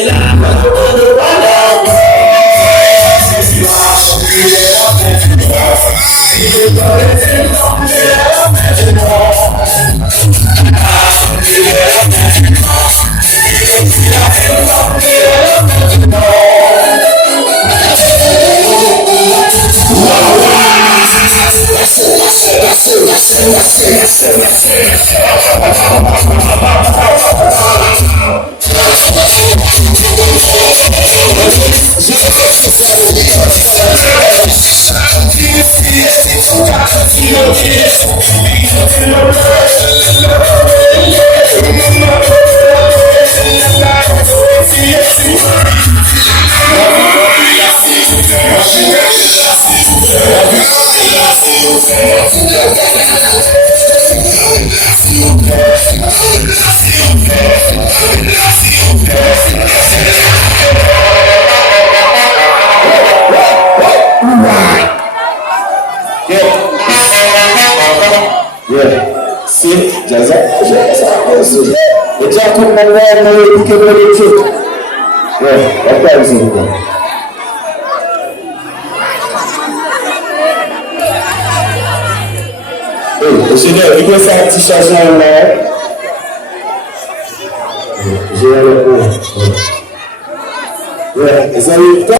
Yeah. See, just the jacket man ran away, he came ready too. Yeah, that was it. Hey, is she there? You can find t-shirts on there. Yeah, is that it?